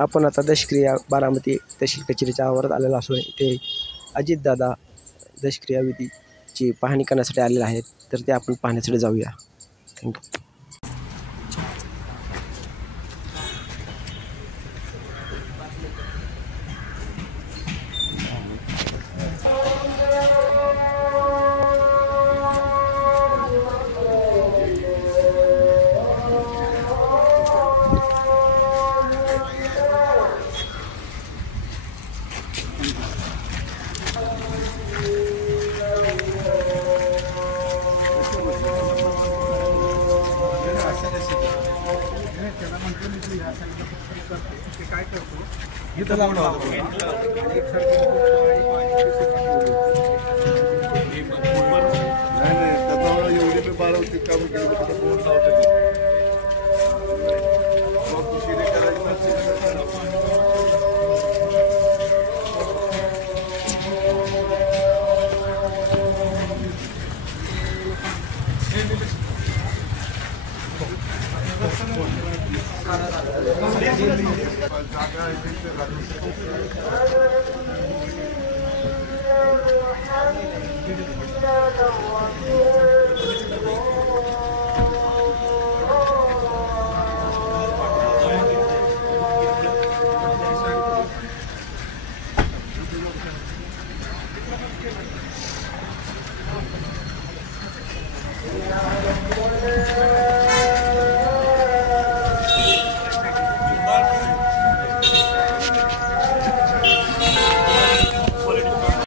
आपण आता दशक्रिया बारामती तहसील कचेरीच्या आवारात आलेलो असून इथे अजितदादा दशक्रिया विधीची पाहणी करण्यासाठी आलेले आहेत, तर ते आपण पाहण्यासाठी जाऊया. थँक्यू. काय करतो इथं लावून नाही एवढी मी 12 होती काम केलं बोर्ड लावतो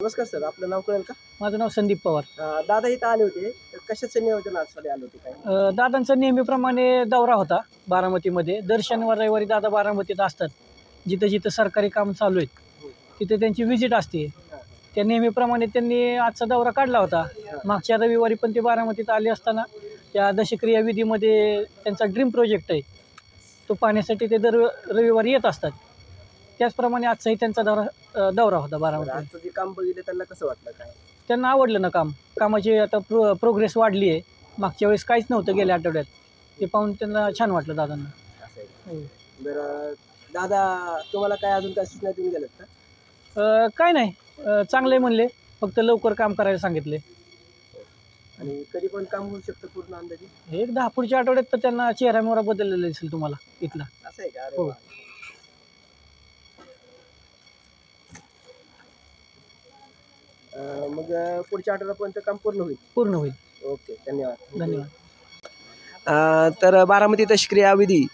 नमस्कार सर, आपलं नाव कळेल का? माझं नाव संदीप पवार. दादा इथं आले होते, तर कशाचं नियोजनासाठी आले होते काय? दादांचा नेहमीप्रमाणे दौरा होता बारामतीमध्ये. दर शनिवार रविवारी दादा बारामतीत असतात. जिथं जिथं सरकारी काम चालू आहेत तिथे त्यांची व्हिजिट असते. त्या नेहमीप्रमाणे त्यांनी आजचा दौरा काढला होता. मागच्या रविवारी पण ते बारामतीत आले असताना त्या दशक्रिया विधीमध्ये त्यांचा ड्रीम प्रोजेक्ट आहे, तो पाहण्यासाठी ते दर रविवारी येत असतात. त्याचप्रमाणे आजचाही त्यांचा दौरा होता बारामती. आजचं जे काम बघितलं त्यांना कसं वाटलं काय? त्यांना आवडलं ना काम. कामाची आता प्रोग्रेस वाढली आहे. मागच्या वेळेस काहीच नव्हतं गेल्या आठवड्यात. ते पाहून त्यांना छान वाटलं दादांना. असं आहे. बरं दादा, तुम्हाला काय अजून काय सूचना देऊन गेल्यात का? काय नाही, चांगलं आहे म्हणले, फक्त लवकर काम करायला सांगितले. आणि कधी पण काम होऊ शकतं पूर्ण अंदाजे? एक 10 पुढच्या आठवड्यात तर त्यांना चेहरा मोहरा बदललेला दिसेल तुम्हाला इथला. असं आहे का? अरे हो. वा. मग पुढच्या आठवड्यापर्यंत काम पूर्ण होईल? पूर्ण होईल. ओके, धन्यवाद. धन्यवाद. तर बारामती दशक्रिया विधी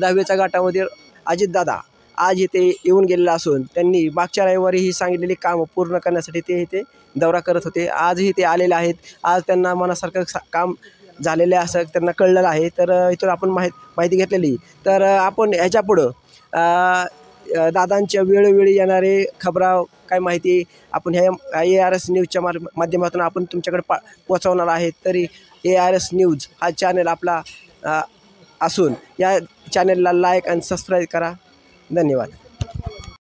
10वीच्या गटामध्ये अजितदादा आज इथे येऊन गेलेला असून त्यांनी मागच्या रविवारी ही सांगितलेली कामं पूर्ण करण्यासाठी ते इथे दौरा करत होते. आजही ते आलेले आहेत. आज त्यांना मनासारखं काम झालेलं असं त्यांना कळलेलं आहे. तर इथून आपण माहिती घेतलेली. तर आपण ह्याच्यापुढं दादांच्या वेळोवेळी येणारे खबरा काय माहिती आपण ह्या ARS न्यूजच्या माध्यमातून आपण तुमच्याकडे पोचवणार आहे. तरी ARS न्यूज हा चॅनल आपला असून या चॅनलला लाईक आणि सबस्क्राईब करा. धन्यवाद.